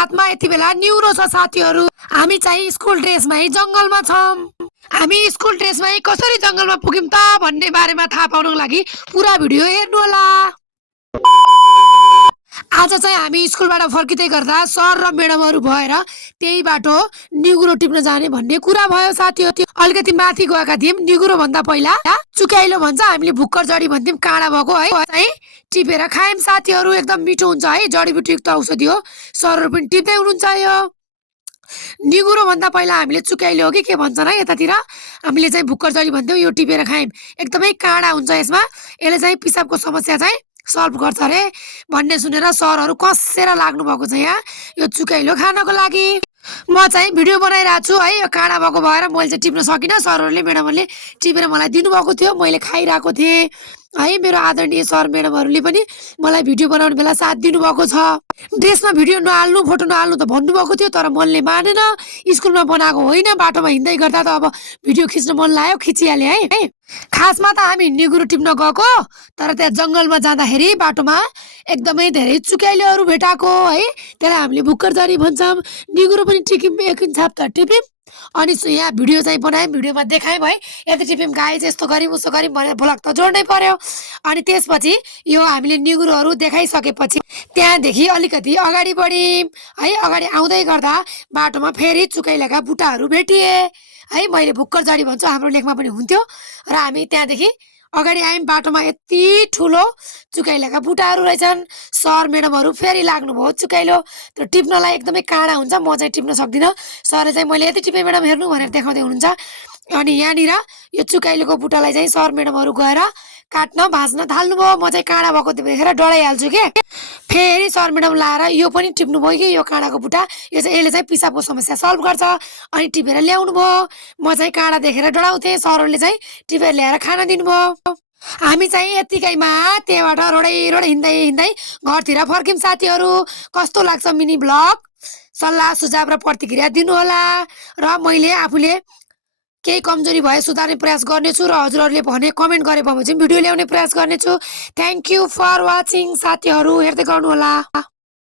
हातमा यति बेला न्युरो छ साथीहरू। हामी चाहिँ स्कुल ड्रेसमै जंगलमा छौं। हामी स्कुल ड्रेसमै कसरी जंगलमा पुग्यौं त भन्ने बारेमा थाहा पाउनको लागि पुरा भिडियो हेर्नु होला। आज चाहिँ हामी स्कुलबाट फर्किँदै गर्दा सर र म्याडमहरु भएर त्यही बाटो निगुरो टिप्न जाने भन्ने कुरा भयो साथीहरू। अलिकति माथि गएका थियौं। निगुरो भन्दा पहिला चुक्याइलो भन्छ, हामीले भुक्कर जडी भन्थ्यौं, काँडा भएको है, चाहिँ टिपेर खायौं साथीहरू। एकदम मिठो हुन्छ है, जडीबुटीयुक्त औषधि हो। सरहरु पनि टिप्दै हुनुहुन्छ। यो निगुरो भन्दा पहिला हामीले चुक्याइलो हो कि के भन्छन् है यतातिर, हामीले चाहिँ भुक्कर जडी भन्थ्यौं। यो टिपेर खायौं। एकदमै काँडा हुन्छ यसमा। यसले चाहिँ पिसाबको समस्या चाहिँ सल्भ गर्छ रे भन्ने सुनेर सरहरु कसेर लाग्नु भएको छ यहाँ यो चुक्याइलो खानको लागि। म चाहिँ भिडियो बनाइरहेको छु है। यो काँडा भएको भएर मैले चाहिँ टिप्न सकिनँ। सरहरुले म्याडमहरुले टिपेर मलाई दिनुभएको थियो, मैले खाइरहेको थिएँ है। मेरो आदरणीय सर म्याडमहरुले पनि मलाई भिडियो बनाउने बेला साथ दिनुभएको छ। ड्रेसमा भिडियो नहाल्नु, फोटो नहाल्नु त भन्नुभएको थियो, तर मनले मानेन। स्कुलमा बनाएको होइन, बाटोमा हिँड्दै गर्दा त अब भिडियो खिच्न मन लाग्यो, खिचिहाले है। खासमा त हामी निगुरो टिप्न गएको, तर त्यहाँ जंगलमा जाँदाखेरि बाटोमा एकदमै धेरै चुक्याइलोहरु भेटाएको है। त्यसलाई हामीले भुक्कर जडी भन्छौं। निगुरो पनि टिप्यौं, एक छाप त टिप्यौं। अनि यहाँ भिडियो चाहिँ बनायौं, भिडियोमा देखायौं है। यति टिप्यौं गाइज, यस्तो गर्यौं उस्तो गर्यौं भनेर भ्लग त जोड्नै पर्यो। अनि त्यसपछि यो हामीले निगुरोहरु देखाइसकेपछि त्यहाँदेखि अलिकति अगाडि बढ्यौं है। अगाडि आउँदै गर्दा बाटोमा फेरि चुक्याइलाका बुटाहरु भेटिए है। मैले भुक्कर जडी भन्छु, हाम्रो लेखमा पनि हुन्थ्यो। र हामी त्यहाँदेखि अगाडि आयौं। बाटोमा यति ठुलो चुक्याइलाका बुटाहरु रहेछन्। सर म्याडमहरु फेरि लाग्नुभयो चुक्याइलो। त्यो टिप्नलाई एकदमै काँडा हुन्छ, म चाहिँ टिप्न सक्दिन। सरले चाहिँ मैले यति टिपे म्याडम हेर्नु भनेर देखाउँदै हुनुहुन्छ। अनि यहाँनिर यो चुक्याइलोको बुटालाई चाहिँ सर म्याडमहरु गएर काट्न भाँच्न थाल्नुभयो। म चाहिँ काँडा भएको देखेर डराइहाल्छु के। फेरि सर म्याडम लाएर यो पनि टिप्नु भयो कि यो काँडाको बुटा, यो चाहिँ यसले चाहिँ पिसाबको समस्या सल्भ गर्छ। अनि टिपेर ल्याउनु भयो। म चाहिँ काँडा देखेर डराउँथे, सरहरूले चाहिँ टिपेर ल्याएर खान दिनुभयो। हामी चाहिँ यतिकैमा त्यहाँबाट रोडै हिँड्दै हिँड्दै घरतिर फर्क्यौं साथीहरू। कस्तो लाग्छ मिनी ब्लग? सल्लाह सुझाव र प्रतिक्रिया दिनु होला। र मैले आफूले केही कमजोरी भए सुधार्ने प्रयास गर्नेछु, र हजुरहरूले भने कमेन्ट गरे बमोजिम भिडियो ल्याउने प्रयास गर्नेछु। थ्यांक यू फर वाचिङ साथीहरू, हेर्दै गर्नु होला।